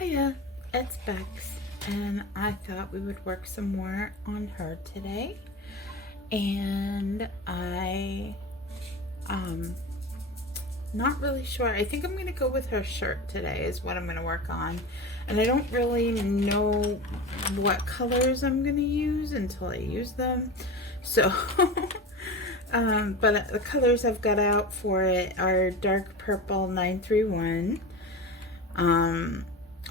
Hiya, it's Bex, and I thought we would work some more on her today. And not really sure. I think I'm gonna go with her shirt today is what I'm gonna work on. And I don't really know what colors I'm gonna use until I use them. So, but the colors I've got out for it are dark purple 931.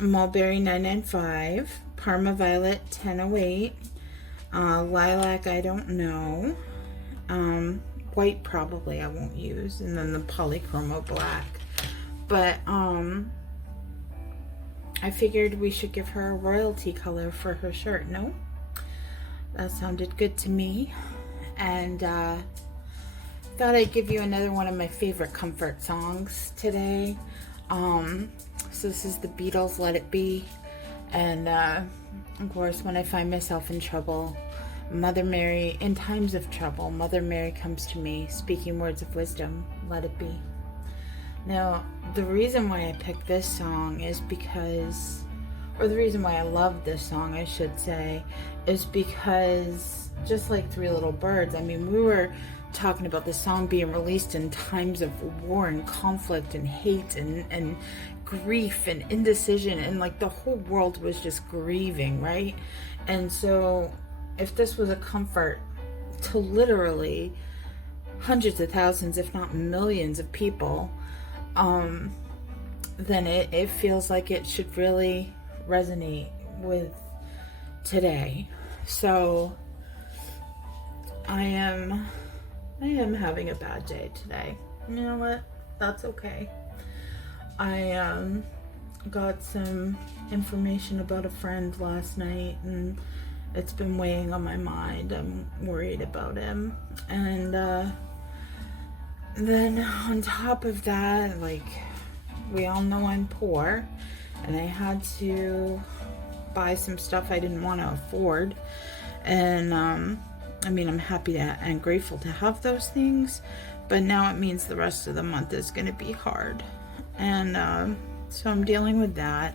Mulberry 995, Parma Violet 1008, Lilac I don't know, White probably I won't use, and then the Polychromo Black. But I figured we should give her a royalty color for her shirt. No? That sounded good to me. And thought I'd give you another one of my favorite comfort songs today. So this is the Beatles' Let It Be. And of course, when I find myself in trouble, Mother Mary, in times of trouble, Mother Mary comes to me, speaking words of wisdom, let it be. Now, the reason why I picked this song is because, or the reason why I love this song, I should say, is because just like Three Little Birds, I mean, we were talking about this song being released in times of war and conflict and hate and grief and indecision, and like the whole world was just grieving, right? And so if this was a comfort to literally hundreds of thousands, if not millions of people, then it feels like it should really resonate with today. So I am having a bad day today. You know what? That's okay. I got some information about a friend last night, and it's been weighing on my mind. I'm worried about him. And then on top of that, like, we all know I'm poor, and I had to buy some stuff I didn't want to afford. And I mean, I'm happy and grateful to have those things, but now it means the rest of the month is going to be hard. And so I'm dealing with that.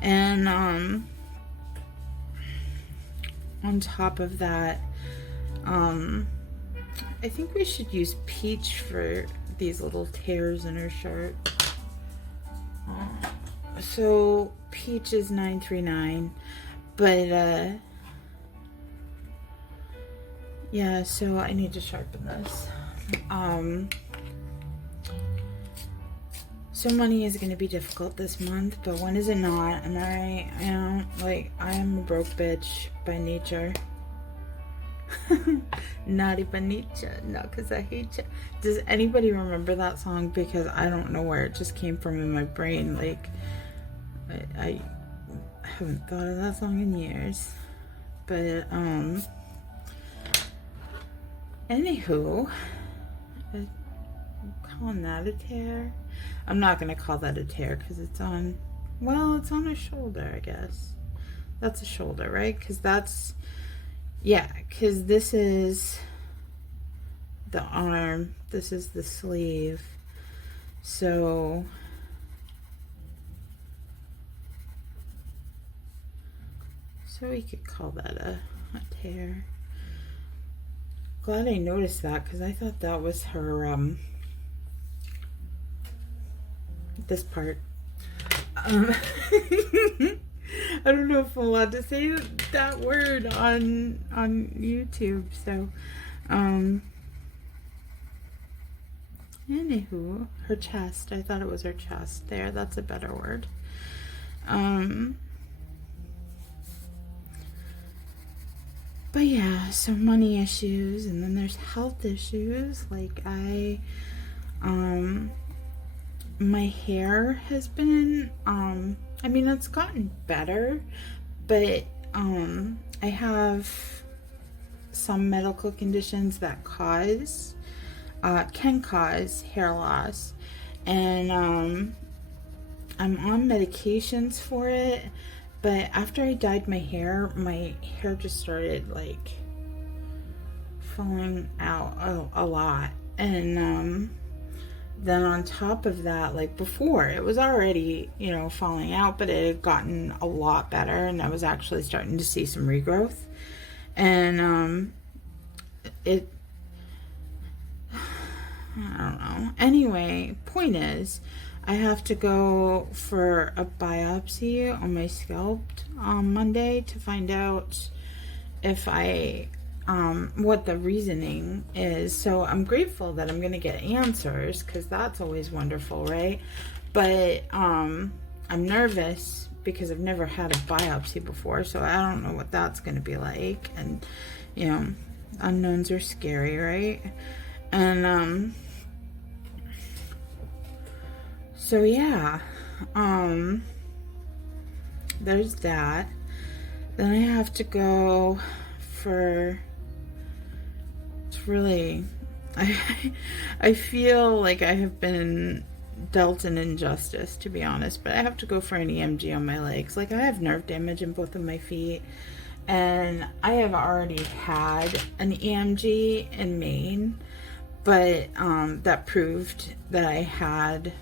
And on top of that, I think we should use peach for these little tears in her shirt. So peach is 939, but yeah, so I need to sharpen this. So money is going to be difficult this month, but when is it not? Am I right? I am a broke bitch by nature. Naughty by nature, not because I hate you. Does anybody remember that song? Because I don't know where it just came from in my brain. Like, I haven't thought of that song in years. But, anywho, I'm calling that a tear. I'm not going to call that a tear because it's on, well, it's on a shoulder, I guess. That's a shoulder, right? Because that's, yeah, because this is the arm, this is the sleeve. So we could call that a tear. Glad I noticed that, because I thought that was her, this part. I don't know if I'm allowed to say that word on YouTube, so anywho, her chest. I thought it was her chest there. That's a better word. But yeah, so money issues, and then there's health issues. Like my hair has been, I mean, it's gotten better, but I have some medical conditions that can cause hair loss, and I'm on medications for it. But after I dyed my hair just started like falling out a lot, and then on top of that, like before, it was already, you know, falling out, but it had gotten a lot better, and I was actually starting to see some regrowth. And it, I don't know. Anyway, point is, I have to go for a biopsy on my scalp on Monday to find out if I, what the reasoning is. So I'm grateful that I'm going to get answers, because that's always wonderful, right? But I'm nervous because I've never had a biopsy before, so I don't know what that's going to be like. And, you know, unknowns are scary, right? And so yeah, there's that. Then I have to go for, it's really, I feel like I have been dealt an injustice, to be honest, but I have to go for an EMG on my legs. Like, I have nerve damage in both of my feet, and I have already had an EMG in Maine, but that proved that I had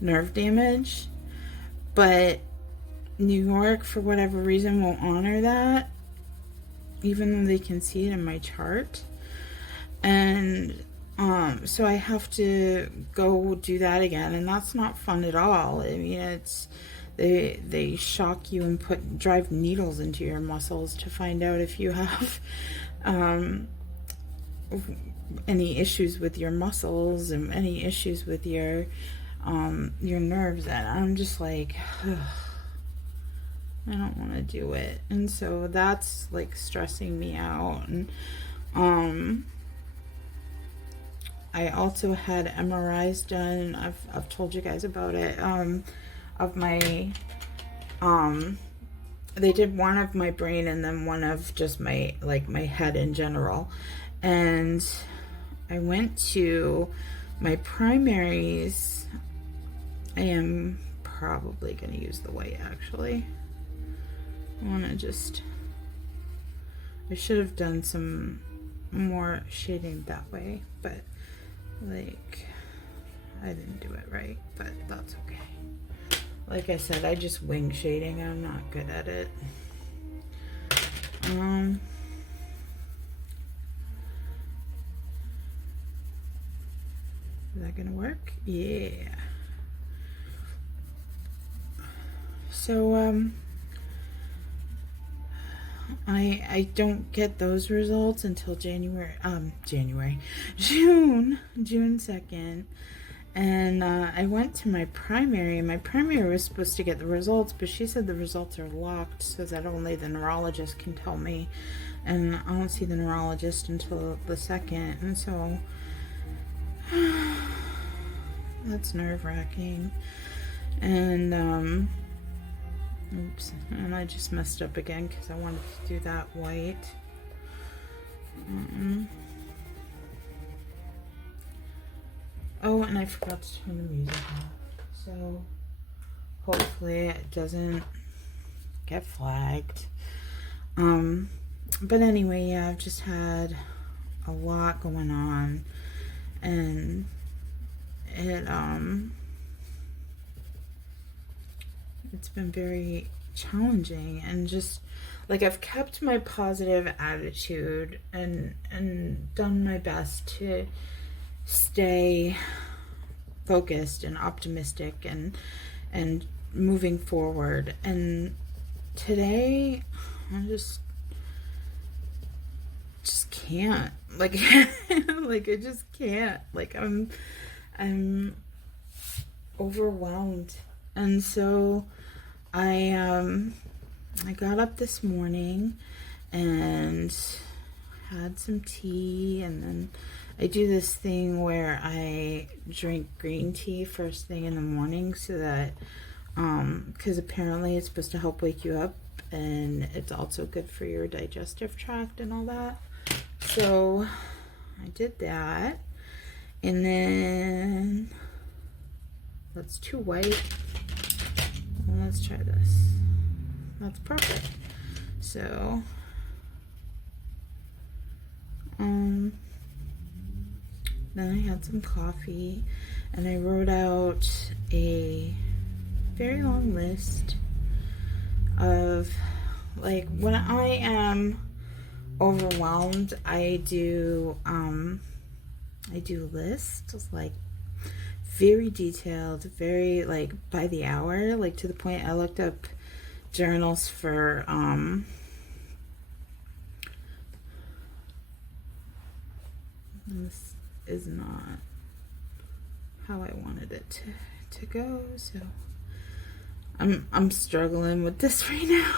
nerve damage. But New York, for whatever reason, won't honor that, even though they can see it in my chart. And so I have to go do that again, and that's not fun at all. I mean, it's, they shock you and drive needles into your muscles to find out if you have any issues with your muscles and any issues with your nerves. And I'm just like, ugh, I don't want to do it. And so that's like stressing me out. And I also had MRIs done. I've told you guys about it. Of my, they did one of my brain and then one of just my, like, my head in general. And I went to my primaries. I am probably going to use the white, actually. I want to just, I should have done some more shading that way, but like, I didn't do it right, but that's okay. Like I said, I just wing shading. I'm not good at it. Is that gonna work? Yeah. So I don't get those results until June 2nd. And I went to my primary, and my primary was supposed to get the results, but she said the results are locked so that only the neurologist can tell me. And I don't see the neurologist until the 2nd, and so that's nerve-wracking. And oops, and I just messed up again because I wanted to do that white. Oh, and I forgot to turn the music off. So hopefully it doesn't get flagged. But anyway, yeah, I've just had a lot going on, and it's been very challenging, and just like, I've kept my positive attitude and done my best to stay focused and optimistic and moving forward. And today I just can't, like, like, I just can't, like, I'm overwhelmed. And so I got up this morning and had some tea, and then I do this thing where I drink green tea first thing in the morning, so that because apparently it's supposed to help wake you up, and it's also good for your digestive tract and all that. So I did that, and then that's too white. Well, let's try this. That's perfect. So then I had some coffee, And I wrote out a very long list of, like, when I am overwhelmed, I do lists, like, very detailed, very, like, by the hour, like, to the point I looked up journals for this is not how I wanted it to go, so I'm struggling with this right now.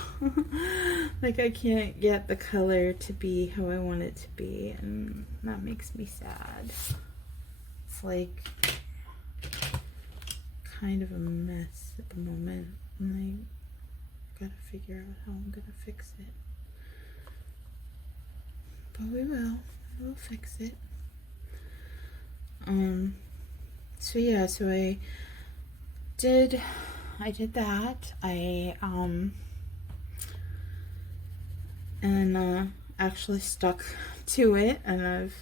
Like, I can't get the color to be how I want it to be, and that makes me sad. It's like kind of a mess at the moment, and I gotta figure out how I'm gonna fix it. But we'll fix it. So yeah, so I did that. I actually stuck to it, and I've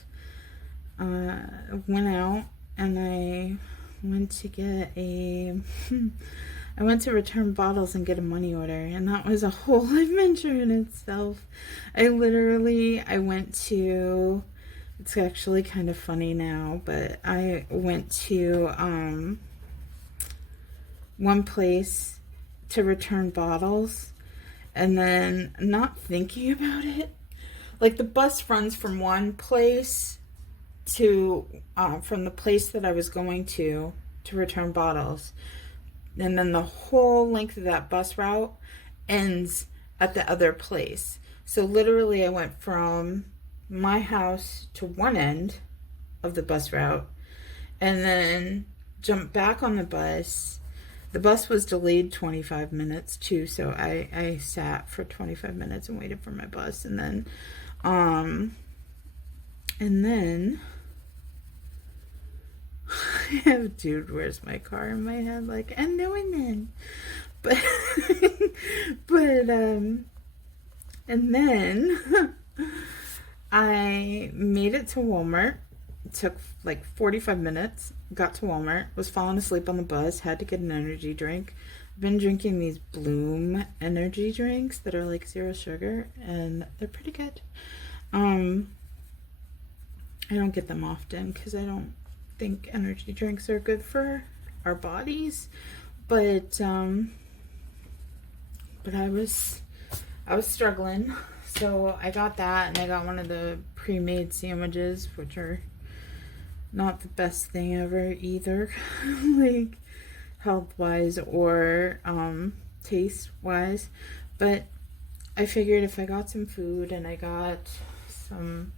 went out and I went to get a I went to return bottles and get a money order, and that was a whole adventure in itself. I went to, it's actually kind of funny now, but I went to one place to return bottles, and then not thinking about it, like, the bus runs from one place to from the place that I was going to return bottles, and then the whole length of that bus route ends at the other place. So literally I went from my house to one end of the bus route and then jumped back on the bus. The bus was delayed 25 minutes too, so I sat for 25 minutes and waited for my bus, and then I have "Dude, Where's My Car" in my head, like, and then, but and then I made it to Walmart. It took like 45 minutes. Got to Walmart, was falling asleep on the bus, had to get an energy drink. I've been drinking these Bloom energy drinks that are like 0 sugar, and they're pretty good. I don't get them often because I don't think energy drinks are good for our bodies, but I was struggling, so I got that, and I got one of the pre-made sandwiches, which are not the best thing ever either, like health-wise or taste-wise, but I figured if I got some food and I got some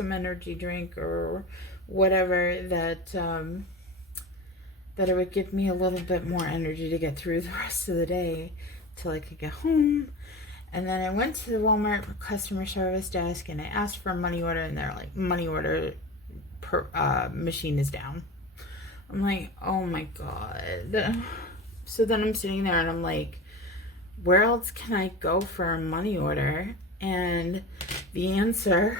energy drink or whatever, that it would give me a little bit more energy to get through the rest of the day till I could get home. And then I went to the Walmart customer service desk and I asked for a money order, and they're like, money order machine is down. I'm like, oh my god. So then I'm sitting there and I'm like, where else can I go for a money order? And the answer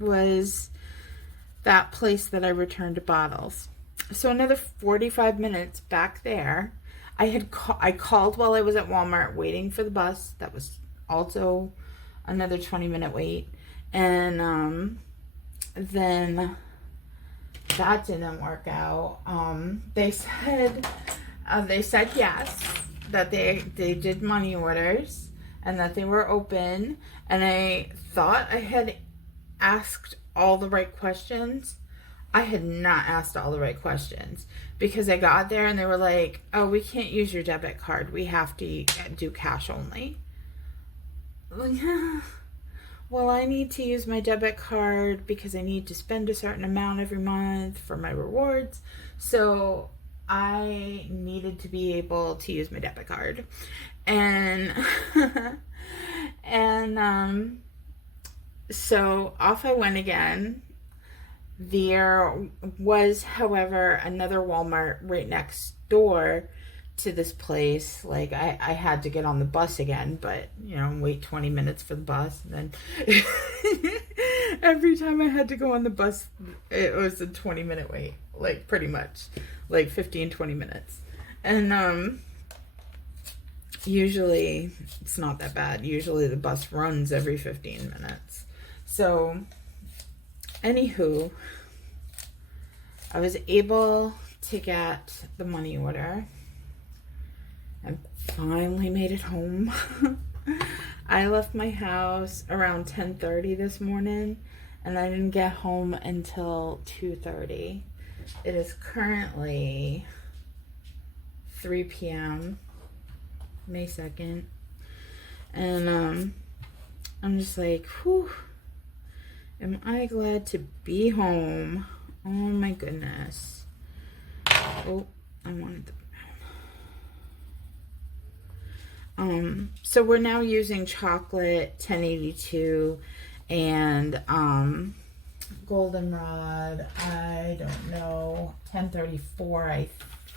was that place that I returned bottles. So another 45 minutes back there. I called while I was at Walmart waiting for the bus. That was also another 20-minute wait. And then that didn't work out. They said yes, that they did money orders and that they were open. And I thought I had asked all the right questions. I had not asked all the right questions, because I got there and they were like, oh, we can't use your debit card. We have to do cash only. Well, I need to use my debit card because I need to spend a certain amount every month for my rewards. So I needed to be able to use my debit card. And so off I went again. There was, however, another Walmart right next door to this place, like I had to get on the bus again, but you know, wait 20 minutes for the bus, and then every time I had to go on the bus, it was a 20-minute wait, like pretty much, like 15-20 minutes. And usually it's not that bad. Usually the bus runs every 15 minutes. So anywho, I was able to get the money order and finally made it home. I left my house around 10:30 this morning, and I didn't get home until 2:30. It is currently 3 p.m. May 2nd, and I'm just like, whew, am I glad to be home. Oh my goodness. Oh, I wanted the so we're now using chocolate 1082 and goldenrod, I don't know, 1034, I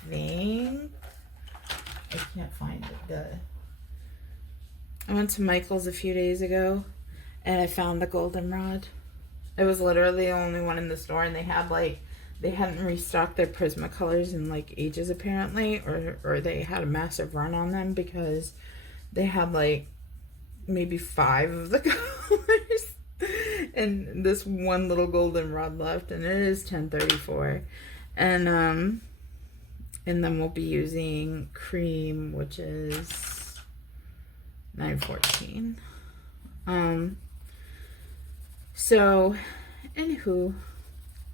think. I can't find it. I went to Michael's a few days ago and I found the goldenrod. It was literally the only one in the store, and they had they hadn't restocked their Prismacolors in like ages apparently, or they had a massive run on them because they had like maybe 5 of the colors and this one little goldenrod left, and it is 1034. And then we'll be using cream, which is 914. So anywho,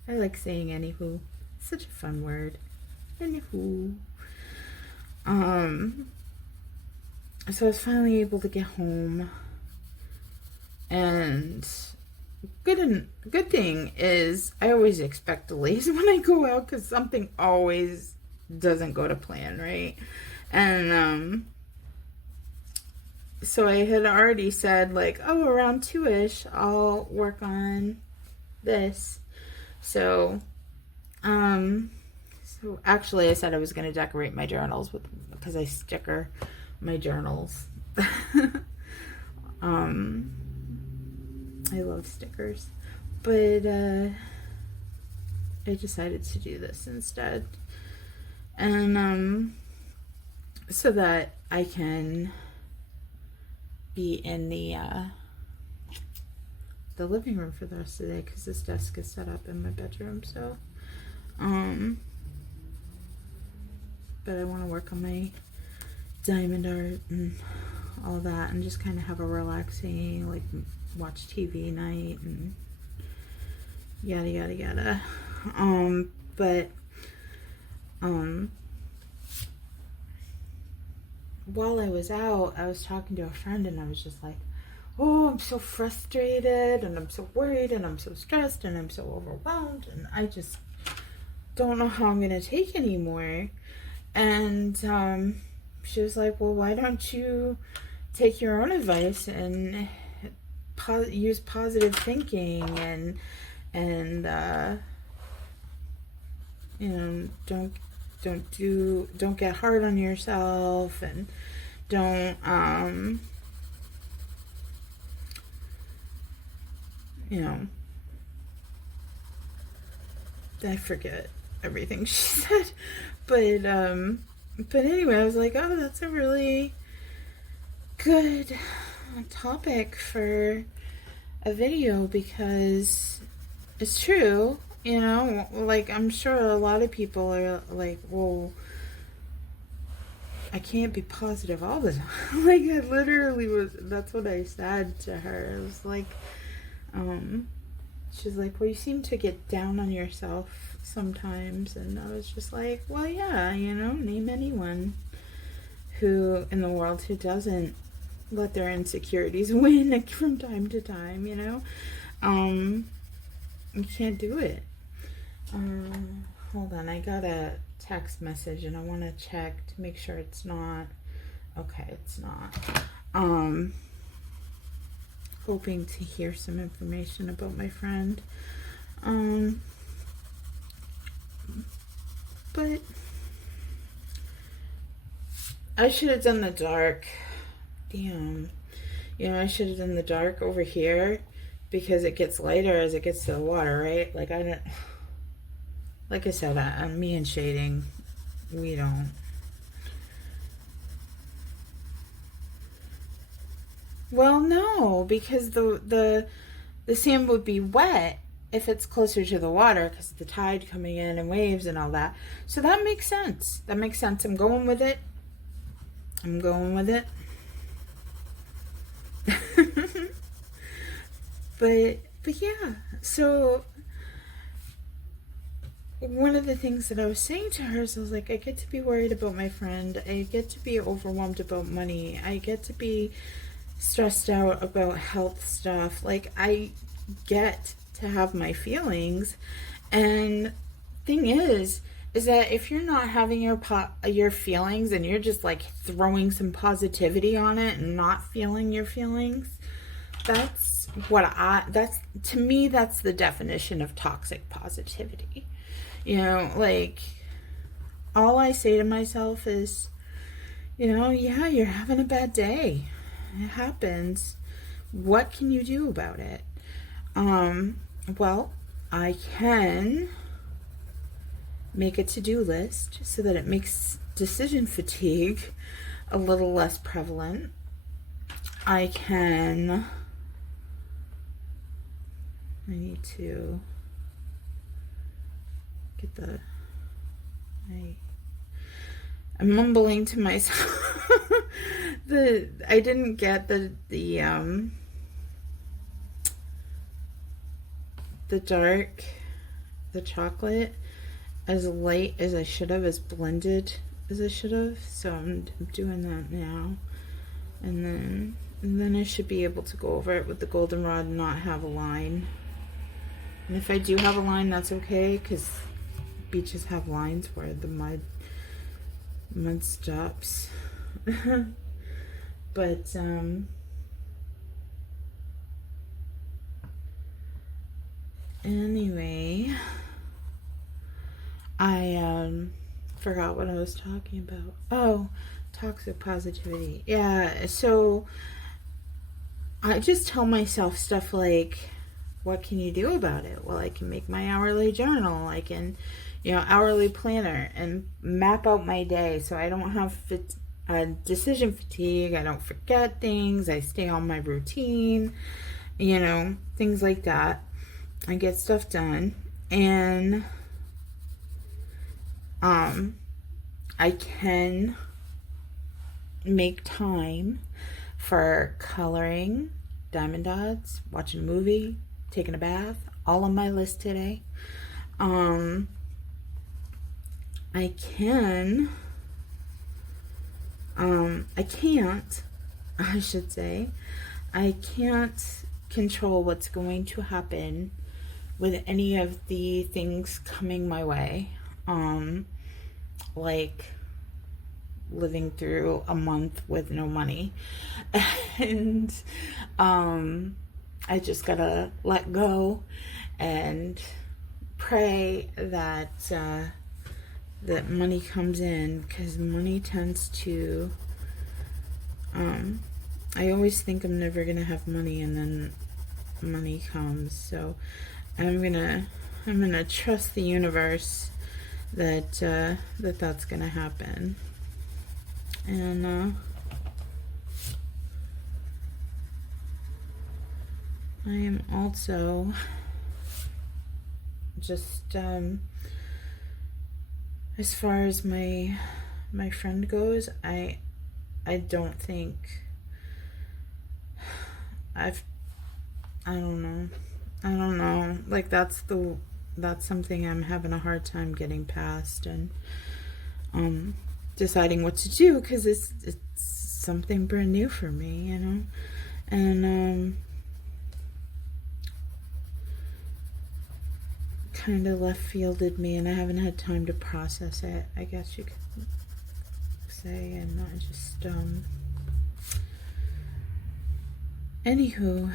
I like saying anywho. It's such a fun word. Anywho. So I was finally able to get home, and good thing is I always expect delays when I go out, because something always doesn't go to plan, right? And so I had already said like, oh, around 2ish I'll work on this. So so actually I said I was going to decorate my journals because I sticker my journals. I love stickers, but I decided to do this instead, and so that I can be in the living room for the rest of the day, because this desk is set up in my bedroom. So but I want to work on my diamond art and all that, and just kind of have a relaxing, like, watch TV night and yada yada yada. But while I was out, I was talking to a friend, and I was just like, oh, I'm so frustrated, and I'm so worried, and I'm so stressed, and I'm so overwhelmed, and I just don't know how I'm gonna take anymore. And she was like, well, why don't you take your own advice and use positive thinking, and you know, don't get hard on yourself, and don't you know, I forget everything she said, but anyway, I was like, oh, that's a really good topic for a video, because it's true, you know, like, I'm sure a lot of people are like, well, I can't be positive all the time. Like, I literally was, that's what I said to her. It was like, she's like, well, you seem to get down on yourself sometimes. And I was just like, well, yeah, you know, name anyone who in the world who doesn't let their insecurities win from time to time, you know. You can't do it. Hold on, I got a text message and I want to check to make sure it's not. Okay, it's not. Hoping to hear some information about my friend. But I should have done the dark. Damn. You know, I should have done the dark over here because it gets lighter as it gets to the water, right? Like, I don't... Like I said, me and shading, we don't... Well, no, because the sand would be wet if it's closer to the water because the tide coming in and waves and all that. So that makes sense. That makes sense. I'm going with it. I'm going with it. but yeah. So one of the things that I was saying to her is I was like, I get to be worried about my friend. I get to be overwhelmed about money. I get to be stressed out about health stuff. Like, I get to have my feelings, and thing is that if you're not having your feelings and you're just like throwing some positivity on it and not feeling your feelings, that's to me, that's the definition of toxic positivity. You know, like, all I say to myself is, you know, yeah, you're having a bad day. It happens. What can you do about it? Well, I can make a to-do list so that it makes decision fatigue a little less prevalent. I need to get I'm mumbling to myself. I didn't get the dark, the chocolate as light as I should have, as blended as I should have. So I'm doing that now, and then I should be able to go over it with the goldenrod and not have a line. And if I do have a line, that's okay, because beaches have lines where the mud stops. But anyway, I forgot what I was talking about. Oh, toxic positivity. Yeah, so I just tell myself stuff like, what can you do about it? Well, I can make my hourly journal. I can, you know, hourly planner, and map out my day so I don't have decision fatigue. I don't forget things. I stay on my routine, you know, things like that. I get stuff done, and I can make time for coloring, diamond dots, watching a movie, taking a bath, all on my list today. I can't, I should say, I can't control what's going to happen with any of the things coming my way. Like living through a month with no money. And I just gotta let go and pray that that money comes in, because money tends to I always think I'm never gonna have money, and then money comes. So I'm gonna trust the universe that that's gonna happen. And I am also just as far as my friend goes, I don't think I don't know, like that's something I'm having a hard time getting past, and deciding what to do, because it's something brand new for me, you know. And kind of left fielded me, and I haven't had time to process it, I guess you could say. And not just anywho,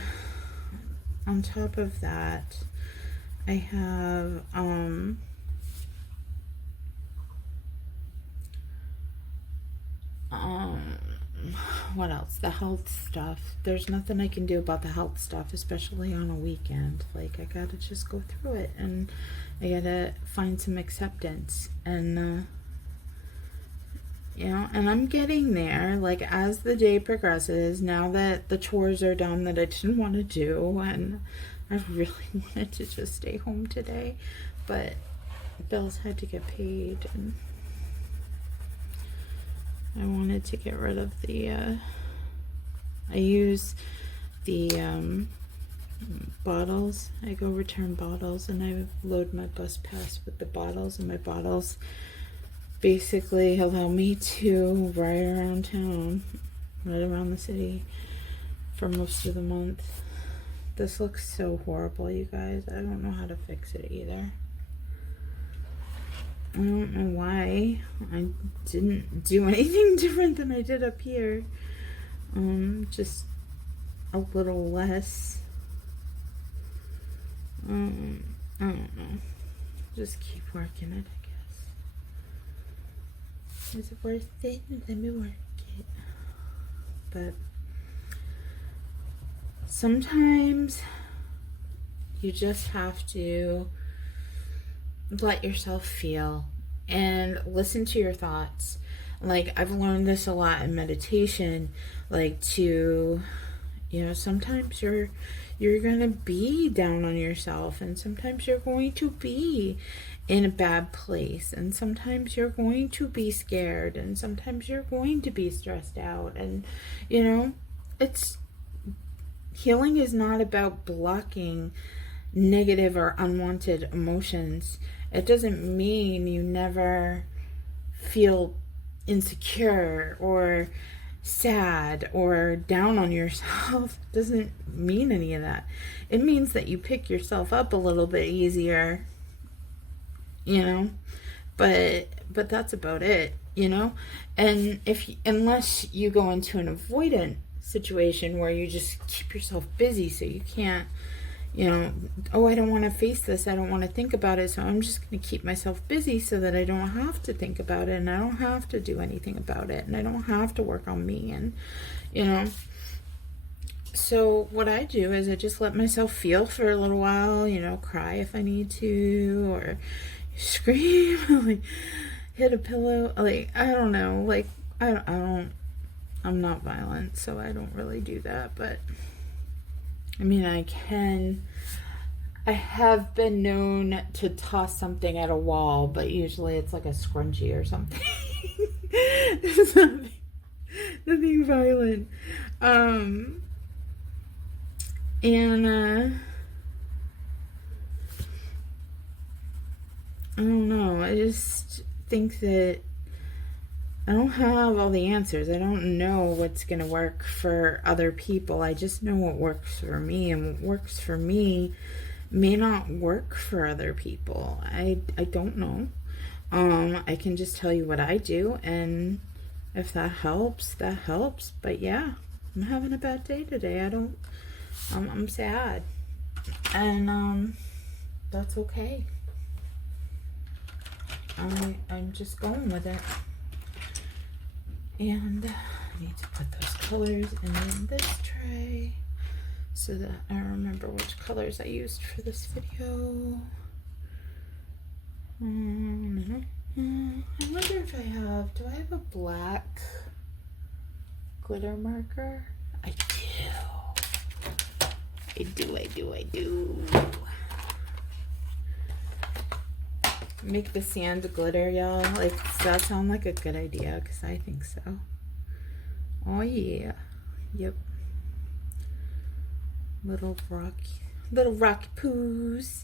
on top of that, I have what else? The health stuff. There's nothing I can do about the health stuff, especially on a weekend. Like, I gotta just go through it, and I gotta find some acceptance. And, you know, and I'm getting there. Like, as the day progresses, now that the chores are done that I didn't want to do, and I really wanted to just stay home today, but bills had to get paid, and I wanted to get rid of the, I use the bottles. I go return bottles, and I load my bus pass with the bottles, and my bottles basically allow me to ride around town, ride around the city for most of the month. This looks so horrible, you guys. I don't know how to fix it either. I don't know why I didn't do anything different than I did up here. Just a little less. I don't know. Just keep working it, I guess. Is it worth it? Let me work it. But sometimes you just have to let yourself feel and listen to your thoughts. Like, I've learned this a lot in meditation, like, to, you know, sometimes you're gonna be down on yourself, and sometimes you're going to be in a bad place, and sometimes you're going to be scared, and sometimes you're going to be stressed out. And, you know, it's healing is not about blocking negative or unwanted emotions. It doesn't mean you never feel insecure or sad or down on yourself. It doesn't mean any of that. It means that you pick yourself up a little bit easier, you know, but that's about it, you know. And unless you go into an avoidant situation where you just keep yourself busy so you can't, you know, oh, I don't want to face this, I don't want to think about it, so I'm just going to keep myself busy so that I don't have to think about it, and I don't have to do anything about it, and I don't have to work on me, and, you know. So what I do is I just let myself feel for a little while, you know, cry if I need to, or scream, like hit a pillow, like, I don't know, like, I'm not violent, so I don't really do that, but I mean, I have been known to toss something at a wall, but usually it's like a scrunchie or something. It's nothing violent. And I don't know. I just think that I don't have all the answers. I don't know what's going to work for other people. I just know what works for me, and what works for me may not work for other people. I don't know. I can just tell you what I do, and if that helps, that helps. But yeah, I'm having a bad day today. I'm sad, and that's okay. I'm just going with it. And I need to put those colors in this tray so that I remember which colors I used for this video. I wonder if do I have a black glitter marker? I do. Make the sand glitter, y'all. Like, does that sound like a good idea? Because I think so. Oh yeah. Yep. Little rocky poos.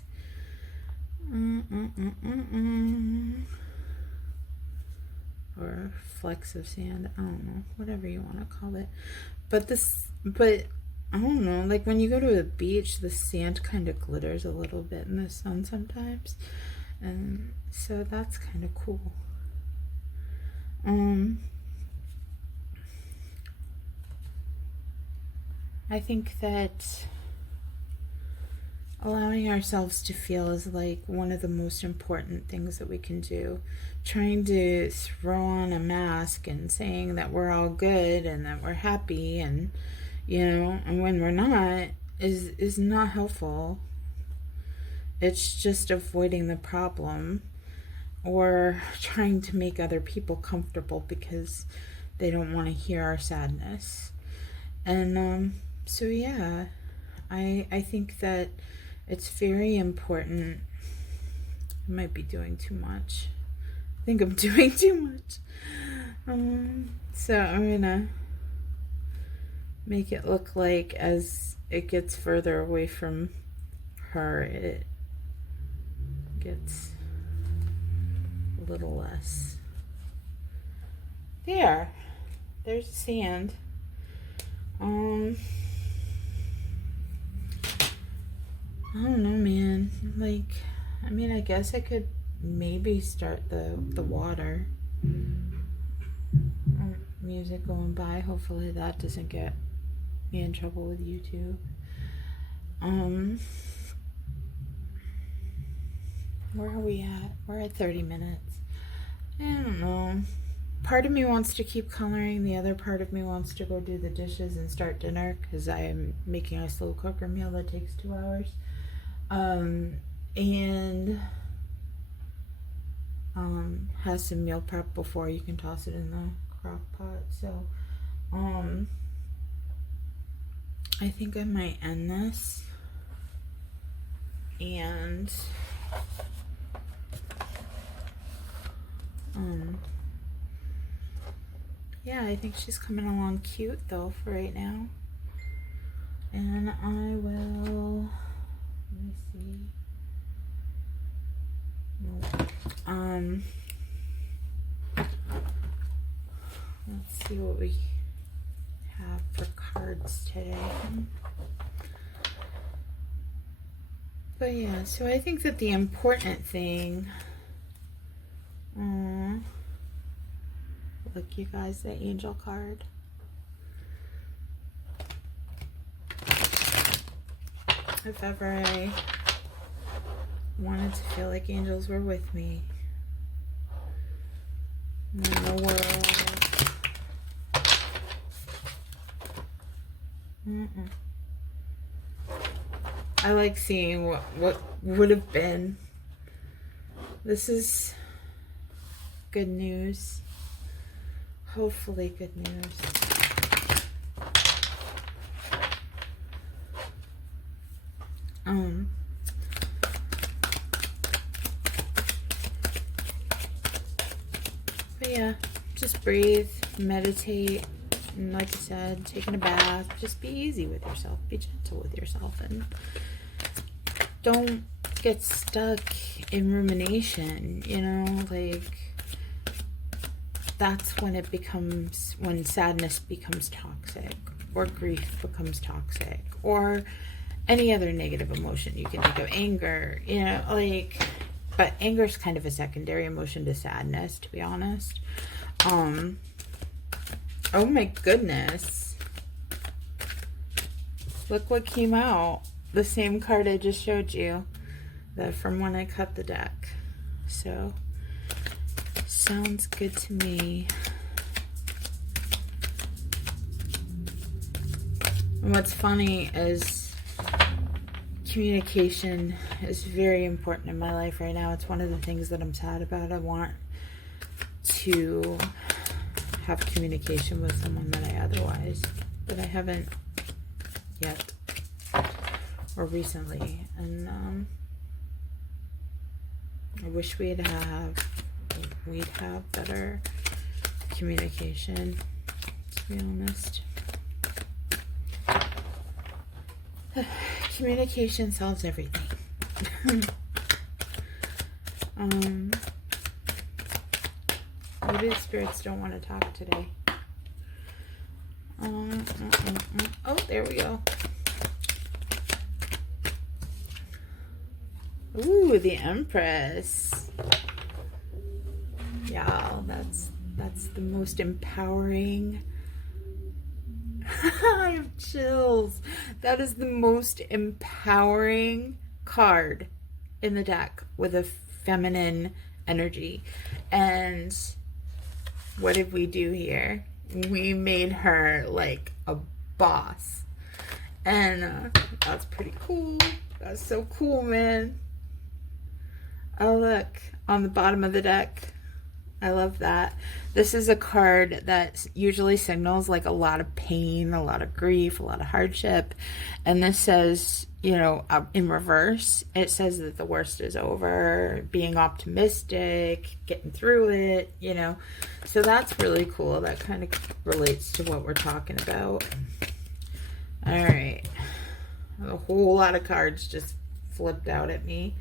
Or flecks of sand. I don't know. Whatever you want to call it. But I don't know. Like, when you go to a beach, the sand kind of glitters a little bit in the sun sometimes. And so that's kind of cool. I think that allowing ourselves to feel is like one of the most important things that we can do. Trying to throw on a mask and saying that we're all good and that we're happy and, and when we're not is not helpful. It's just avoiding the problem or trying to make other people comfortable because they don't want to hear our sadness. And so yeah, I think that it's very important. I might be doing too much. I think I'm doing too much. So I'm gonna make it look like as it gets further away from her, it gets a little less. There's sand. I don't know, man. I guess I could maybe start the water. Music going by. Hopefully that doesn't get me in trouble with YouTube. Where are we at? We're at 30 minutes. I don't know. Part of me wants to keep coloring. The other part of me wants to go do the dishes and start dinner because I am making a slow cooker meal that takes 2 hours. And has some meal prep before you can toss it in the crock pot. So I think I might end this and yeah, I think she's coming along cute though for right now. And I will, let me see. Nope. Let's see what we have for cards today. But yeah, so I think that the important thing, look, you guys, the angel card. If ever I wanted to feel like angels were with me in the world. I like seeing what would have been. This is good news. Hopefully good news. But yeah, just breathe, meditate, and like I said, taking a bath, just be easy with yourself, be gentle with yourself, and don't get stuck in rumination, that's when sadness becomes toxic, or grief becomes toxic, or any other negative emotion you can think of, anger, but anger is kind of a secondary emotion to sadness, to be honest. Oh my goodness. Look what came out. The same card I just showed you, from when I cut the deck. So, sounds good to me. And what's funny is communication is very important in my life right now. It's one of the things that I'm sad about. I want to have communication with someone that I haven't yet, or recently, and I wish we'd have better communication, to be honest. Communication solves everything. Maybe the spirits don't want to talk today. Oh, there we go. Ooh, the Empress. Y'all, that's the most empowering. I have chills. That is the most empowering card in the deck with a feminine energy. And what did we do here? We made her like a boss. And that's pretty cool. That's so cool, man. Oh, look, on the bottom of the deck. I love that. This is a card that usually signals like a lot of pain, a lot of grief, a lot of hardship. And this says, you know, in reverse, it says that the worst is over, being optimistic, getting through it, you know. So that's really cool. That kind of relates to what we're talking about. All right. A whole lot of cards just flipped out at me.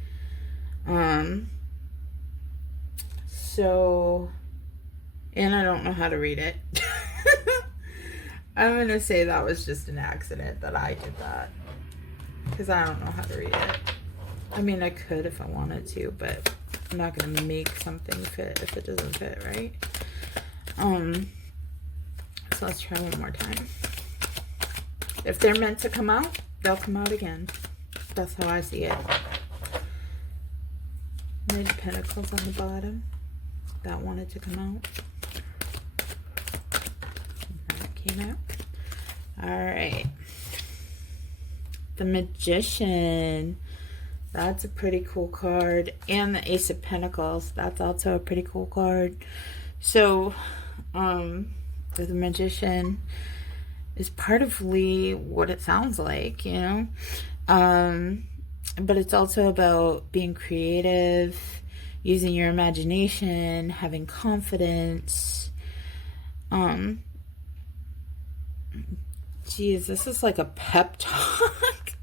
So, and I don't know how to read it. I'm going to say that was just an accident that I did that. Because I don't know how to read it. I mean, I could if I wanted to, but I'm not going to make something fit if it doesn't fit, right? So let's try one more time. If they're meant to come out, they'll come out again. That's how I see it. Knight of Pentacles on the bottom. That wanted to come out. That came out. Alright. The Magician. That's a pretty cool card. And the Ace of Pentacles. That's also a pretty cool card. So, the Magician is part of what it sounds like, you know? But it's also about being creative, using your imagination, having confidence. Geez, this is like a pep talk.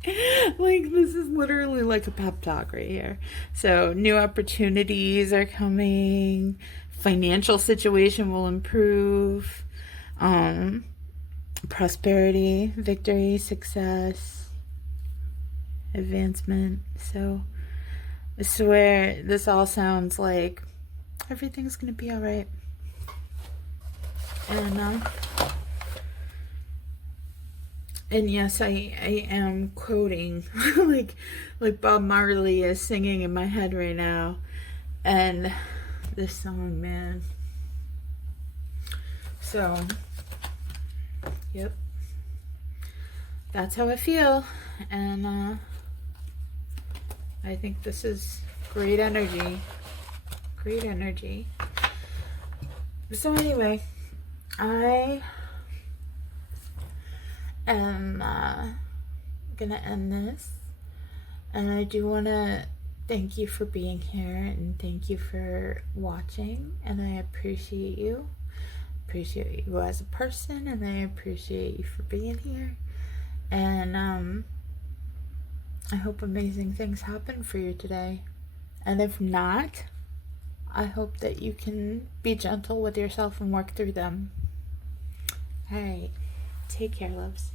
Like, this is literally like a pep talk right here. So, new opportunities are coming. Financial situation will improve. Prosperity, victory, success, advancement. So I swear this all sounds like everything's gonna be all right. And yes, I am quoting like Bob Marley is singing in my head right now. And this song, man. So yep, that's how I feel. And I think this is great energy. Great energy. So anyway, I am gonna end this. And I do want to thank you for being here. And thank you for watching. And I appreciate you. Appreciate you as a person. And I appreciate you for being here. And I hope amazing things happen for you today. And if not, I hope that you can be gentle with yourself and work through them. Alright. Take care, loves.